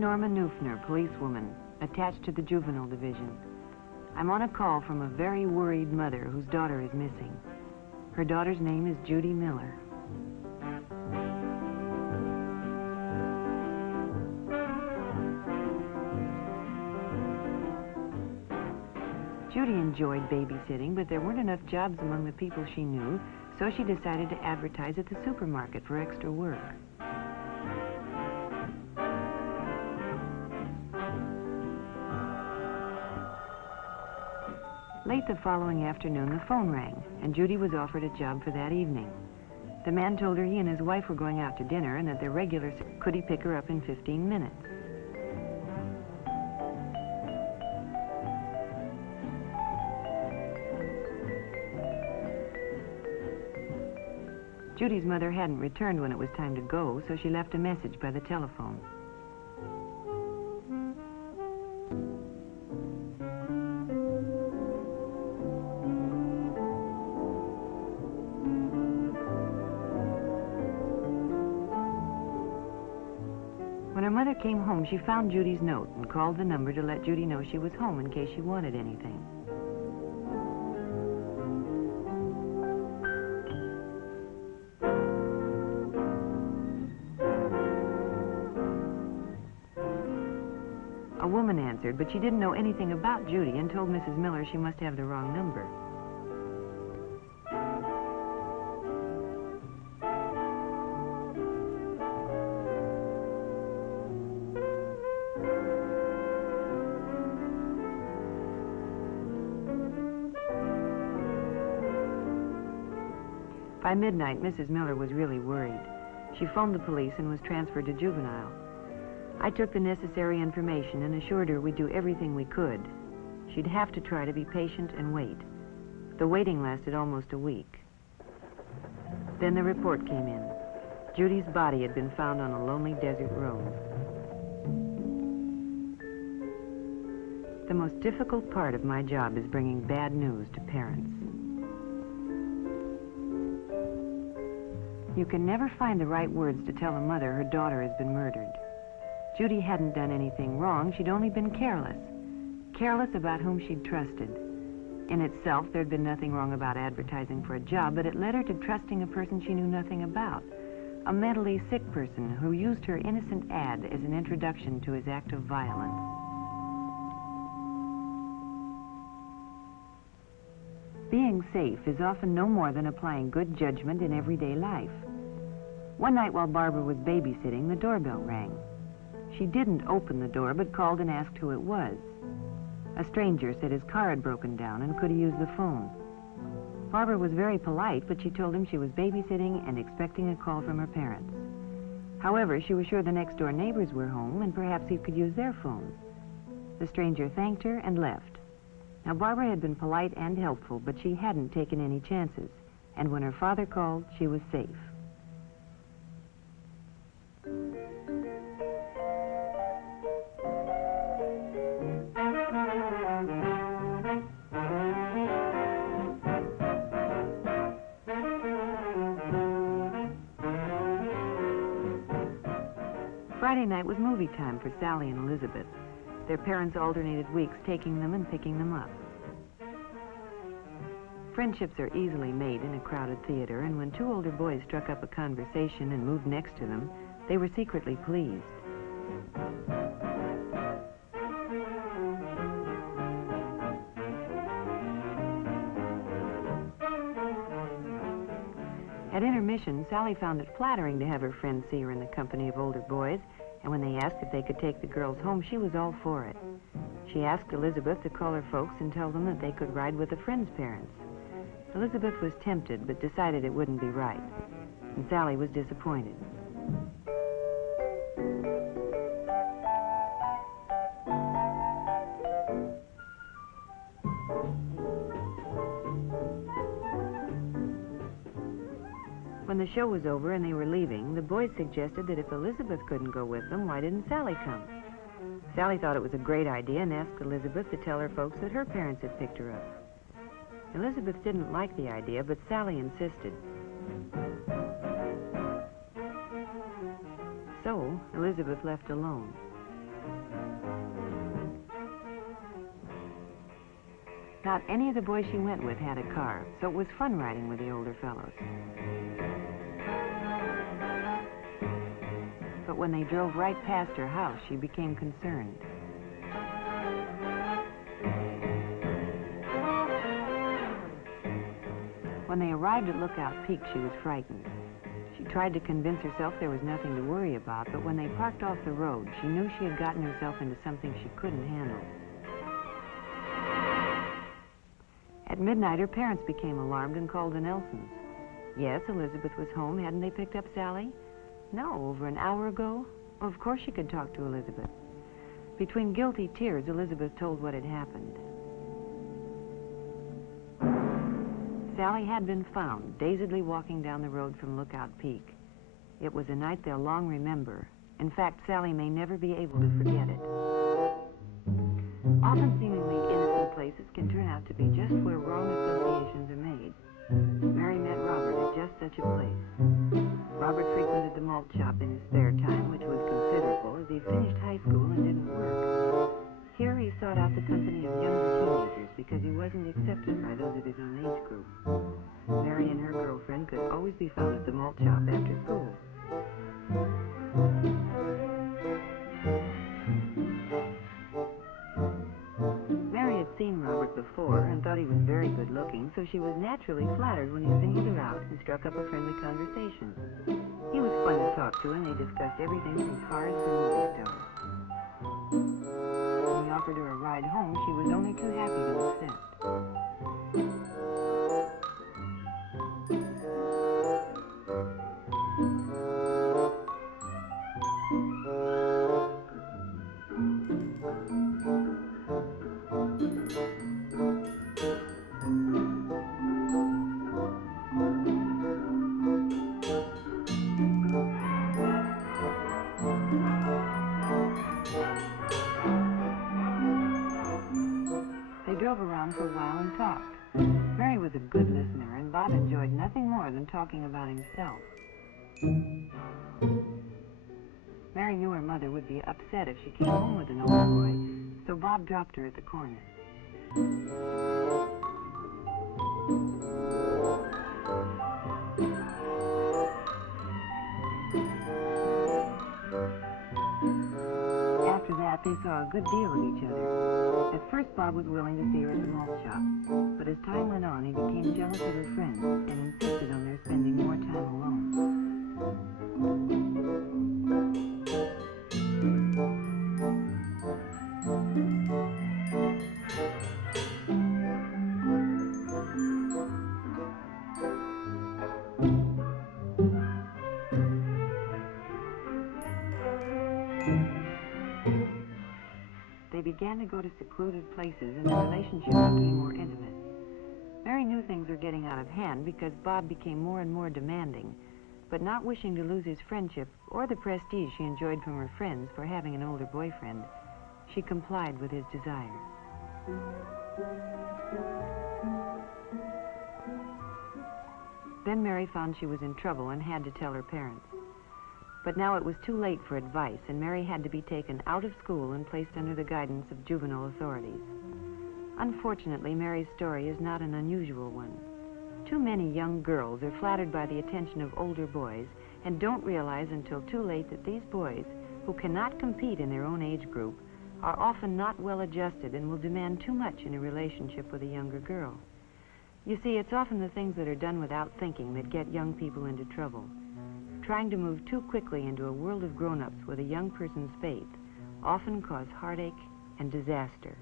Norma Neufner, policewoman, attached to the juvenile division. I'm on a call from a very worried mother whose daughter is missing. Her daughter's name is Judy Miller. Judy enjoyed babysitting, but there weren't enough jobs among the people she knew, so she decided to advertise at the supermarket for extra work. Late the following afternoon, the phone rang, and Judy was offered a job for that evening. The man told her he and his wife were going out to dinner and that their regular could he pick her up in 15 minutes. Judy's mother hadn't returned when it was time to go, so she left a message by the telephone. When her mother came home, she found Judy's note and called the number to let Judy know she was home in case she wanted anything. A woman answered, but she didn't know anything about Judy and told Mrs. Miller she must have the wrong number. By midnight, Mrs. Miller was really worried. She phoned the police and was transferred to juvenile. I took the necessary information and assured her we'd do everything we could. She'd have to try to be patient and wait. The waiting lasted almost a week. Then the report came in. Judy's body had been found on a lonely desert road. The most difficult part of my job is bringing bad news to parents. You can never find the right words to tell a mother her daughter has been murdered. Judy hadn't done anything wrong, she'd only been careless. Careless about whom she'd trusted. In itself, there'd been nothing wrong about advertising for a job, but it led her to trusting a person she knew nothing about. A mentally sick person who used her innocent ad as an introduction to his act of violence. Being safe is often no more than applying good judgment in everyday life. One night while Barbara was babysitting, the doorbell rang. She didn't open the door, but called and asked who it was. A stranger said his car had broken down and could he use the phone. Barbara was very polite, but she told him she was babysitting and expecting a call from her parents. However, she was sure the next door neighbors were home and perhaps he could use their phones. The stranger thanked her and left. Now, Barbara had been polite and helpful, but she hadn't taken any chances. And when her father called, she was safe. Friday night was movie time for Sally and Elizabeth. Their parents alternated weeks taking them and picking them up. Friendships are easily made in a crowded theater, and when two older boys struck up a conversation and moved next to them, they were secretly pleased. At intermission, Sally found it flattering to have her friends see her in the company of older boys, and when they asked if they could take the girls home, she was all for it. She asked Elizabeth to call her folks and tell them that they could ride with a friend's parents. Elizabeth was tempted, but decided it wouldn't be right, and Sally was disappointed. When the show was over and they were leaving, the boys suggested that if Elizabeth couldn't go with them, why didn't Sally come? Sally thought it was a great idea and asked Elizabeth to tell her folks that her parents had picked her up. Elizabeth didn't like the idea, but Sally insisted. So, Elizabeth left alone. Not any of the boys she went with had a car, so it was fun riding with the older fellows. But when they drove right past her house, she became concerned. When they arrived at Lookout Peak, she was frightened. She tried to convince herself there was nothing to worry about, but when they parked off the road, she knew she had gotten herself into something she couldn't handle. At midnight, her parents became alarmed and called the Nelsons. Yes, Elizabeth was home. Hadn't they picked up Sally? No, over an hour ago. Well, of course she could talk to Elizabeth. Between guilty tears, Elizabeth told what had happened. Sally had been found, dazedly walking down the road from Lookout Peak. It was a night they'll long remember. In fact, Sally may never be able to forget it. Often seemingly innocent places can turn out to be just where wrong associations are made. Mary met Robert at just such a place. Robert frequented the malt shop in his spare time, which was considerable, as he finished high school and didn't work. Here he sought out the company of younger teenagers because he wasn't accepted by those of his own age group. Mary and her girlfriend could always be found at the malt shop after school. Mary had seen Robert before and thought he was very good looking, so she was naturally flattered when he singled her out and struck up a friendly conversation. He was fun to talk to, and they discussed everything from cars to movie stars. When he offered her a ride home, she was only too happy to accept. They drove around for a while and talked. Mary was a good listener, and Bob enjoyed nothing more than talking about himself. Mary knew her mother would be upset if she came home with an older boy, so Bob dropped her at the corner. After that, they saw a good deal of each other. At first, Bob was willing to see her at the malt shop, but as time went on, he became jealous of her friends and insisted on their spending more time alone. They began to go to secluded places, and their relationship became more intimate. Mary knew things were getting out of hand because Bob became more and more demanding, but not wishing to lose his friendship or the prestige she enjoyed from her friends for having an older boyfriend, she complied with his desire. Then Mary found she was in trouble and had to tell her parents. But now it was too late for advice, and Mary had to be taken out of school and placed under the guidance of juvenile authorities. Unfortunately, Mary's story is not an unusual one. Too many young girls are flattered by the attention of older boys and don't realize until too late that these boys, who cannot compete in their own age group, are often not well adjusted and will demand too much in a relationship with a younger girl. You see, it's often the things that are done without thinking that get young people into trouble. Trying to move too quickly into a world of grown-ups with a young person's faith often cause heartache and disaster.